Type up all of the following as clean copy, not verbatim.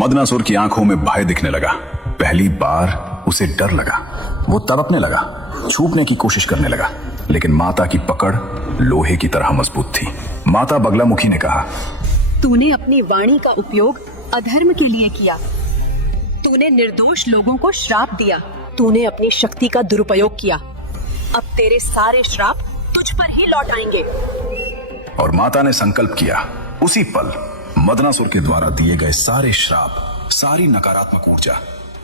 मदनासुर की आंखों में भय दिखने लगा। पहली बार उसे डर लगा। वो तड़पने लगा, छूटने की कोशिश करने लगा, लेकिन माता की पकड़ लोहे की तरह मजबूत थी। माता बगलामुखी ने कहा, तूने अपनी वाणी का उपयोग अधर्म के लिए किया। तूने निर्दोष लोगों को श्राप दिया। तूने अपनी शक्ति का दुरुपयोग किया। अब तेरे सारे श्राप तुझ पर ही लौट आएंगे। और माता ने संकल्प किया। उसी पल मदनासुर के द्वारा दिए गए सारे श्राप, सारी नकारात्मक ऊर्जा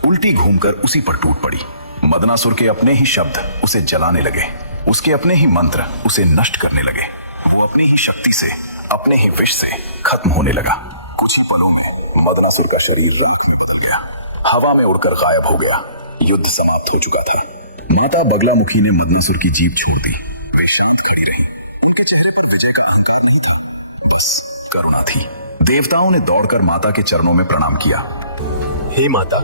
उल्टी घूमकर उसी पर टूट पड़ी। मदनासुर के अपने ही शब्द उसे जलाने लगे, उसके अपने ही मंत्र उसे नष्ट करने लगे। वो अपनी ही शक्ति से, अपने ही विष से खत्म होने लगा। कुछ ही पलों में मदनासुर का शरीर रंग में बदल गया, हवा में उड़कर गायब हो गया। युद्ध समाप्त हो चुका था। माता बगलामुखी ने मदनासुर की जीभ छोड़ दी। वे शांत खड़ी रही। उनके चेहरे पर विजय का अहंकार नहीं था, बस करुणा थी। देवताओं ने दौड़कर माता के चरणों में प्रणाम किया। हे माता,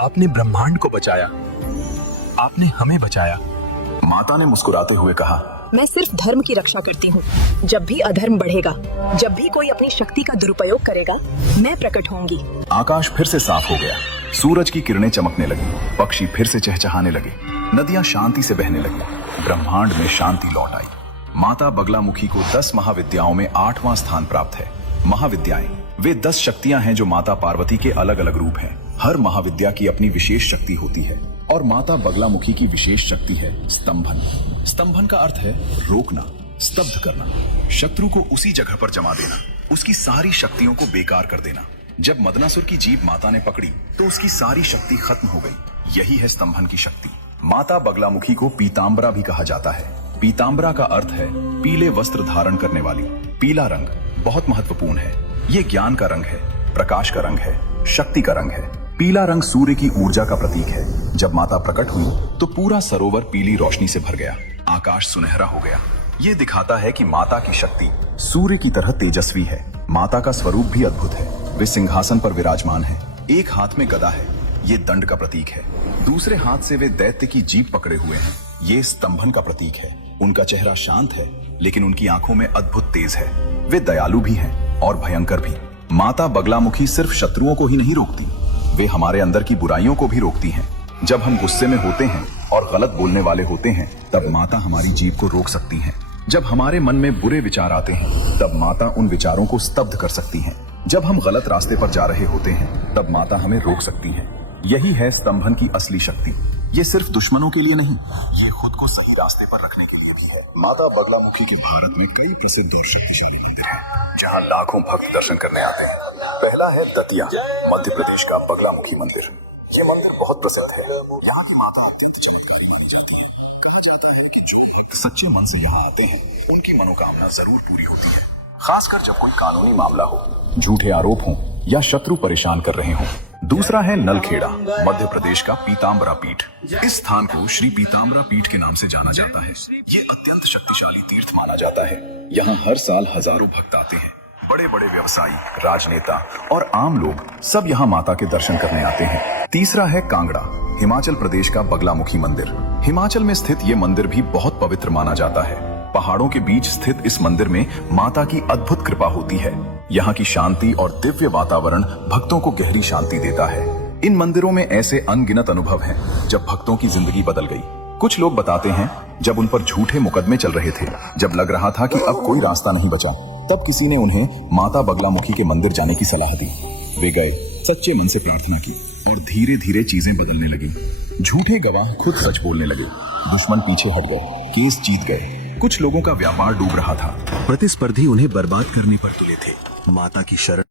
आपने ब्रह्मांड को बचाया, आपने हमें बचाया। माता ने मुस्कुराते हुए कहा, मैं सिर्फ धर्म की रक्षा करती हूँ। जब भी अधर्म बढ़ेगा, जब भी कोई अपनी शक्ति का दुरुपयोग करेगा, मैं प्रकट होंगी। आकाश फिर से साफ हो गया। सूरज की किरणें चमकने लगी, पक्षी फिर से चहचहाने लगे, नदियां शांति से बहने लगी, ब्रह्मांड में शांति लौट आई। माता बगलामुखी को 10 महाविद्याओं में 8वां स्थान प्राप्त है। महाविद्याएं वे 10 शक्तियां हैं जो माता पार्वती के अलग अलग रूप हैं। हर महाविद्या की अपनी विशेष शक्ति होती है और माता बगलामुखी की विशेष शक्ति है स्तंभन। स्तंभन का अर्थ है रोकना, स्तब्ध करना, शत्रु को उसी जगह पर जमा देना, उसकी सारी शक्तियों को बेकार कर देना। जब मदनासुर की जीभ माता ने पकड़ी तो उसकी सारी शक्ति खत्म हो गई। यही है स्तंभन की शक्ति। माता बगलामुखी को पीतांबरा भी कहा जाता है। पीतांबरा का अर्थ है पीले वस्त्र धारण करने वाली। पीला रंग बहुत महत्वपूर्ण है। ये ज्ञान का रंग है, प्रकाश का रंग है, शक्ति का रंग है। पीला रंग सूर्य की ऊर्जा का प्रतीक है। जब माता प्रकट हुई तो पूरा सरोवर पीली रोशनी से भर गया, आकाश सुनहरा हो गया। ये दिखाता है कि माता की शक्ति सूर्य की तरह तेजस्वी है। माता का स्वरूप भी अद्भुत है। वे सिंहासन पर विराजमान है। एक हाथ में गदा है, ये दंड का प्रतीक है। दूसरे हाथ से वे दैत्य की जीभ पकड़े हुए हैं, ये स्तंभन का प्रतीक है। उनका चेहरा शांत है, लेकिन उनकी आंखों में अद्भुत तेज है। वे दयालु भी हैं और भयंकर भी। माता बगलामुखी सिर्फ शत्रुओं को ही नहीं रोकती, वे हमारे अंदर की बुराइयों को भी रोकती हैं। जब हम गुस्से में होते हैं और गलत बोलने वाले होते हैं, तब माता हमारी जीभ को रोक सकती हैं। जब हमारे मन में बुरे विचार आते हैं, तब माता उन विचारों को स्तब्ध कर सकती हैं। जब हम गलत रास्ते पर जा रहे होते हैं, तब माता हमें रोक सकती हैं। यही है स्तंभन की असली शक्ति। ये सिर्फ दुश्मनों के लिए नहीं, ये खुद को सही रास्ते पर रखने के लिए भी है। माता बगलामुखी के भारत में कई प्रसिद्ध और शक्तिशाली मंदिर हैं, जहाँ लाखों भक्त दर्शन करने आते हैं। पहला है दतिया, मध्य प्रदेश का बगलामुखी मंदिर। ये मंदिर बहुत प्रसिद्ध है। यहाँ की माता अत्यंत चमत्कारी मानी जाती है। कहा जाता है कि जो एक सच्चे मन से यहाँ आते हैं, उनकी मनोकामना जरूर पूरी होती है। खासकर जब कोई कानूनी मामला हो, झूठे आरोप हों या शत्रु परेशान कर रहे हों। दूसरा है नलखेड़ा, मध्य प्रदेश का पीतांबरा पीठ। इस स्थान को श्री पीतांबरा पीठ के नाम से जाना जाता है। ये अत्यंत शक्तिशाली तीर्थ माना जाता है। यहाँ हर साल हजारों भक्त आते हैं। बड़े बड़े व्यवसायी, राजनेता और आम लोग सब यहाँ माता के दर्शन करने आते हैं। तीसरा है कांगड़ा, हिमाचल प्रदेश का बगलामुखी मंदिर। हिमाचल में स्थित ये मंदिर भी बहुत पवित्र माना जाता है। पहाड़ों के बीच स्थित इस मंदिर में माता की अद्भुत कृपा होती है। यहाँ की शांति और दिव्य वातावरण भक्तों को गहरी शांति देता है। इन मंदिरों में ऐसे अनगिनत अनुभव हैं जब भक्तों की जिंदगी बदल गई। कुछ लोग बताते हैं जब उन पर झूठे मुकदमे चल रहे थे, जब लग रहा था कि अब कोई रास्ता नहीं बचा, तब किसी ने उन्हें माता बगलामुखी के मंदिर जाने की सलाह दी। वे गए, सच्चे मन से प्रार्थना की और धीरे धीरे चीजें बदलने लगी। झूठे गवाह खुद सच बोलने लगे, दुश्मन पीछे हट गए, केस जीत गए। कुछ लोगों का व्यापार डूब रहा था, प्रतिस्पर्धी उन्हें बर्बाद करने पर तुले थे। माता की शरण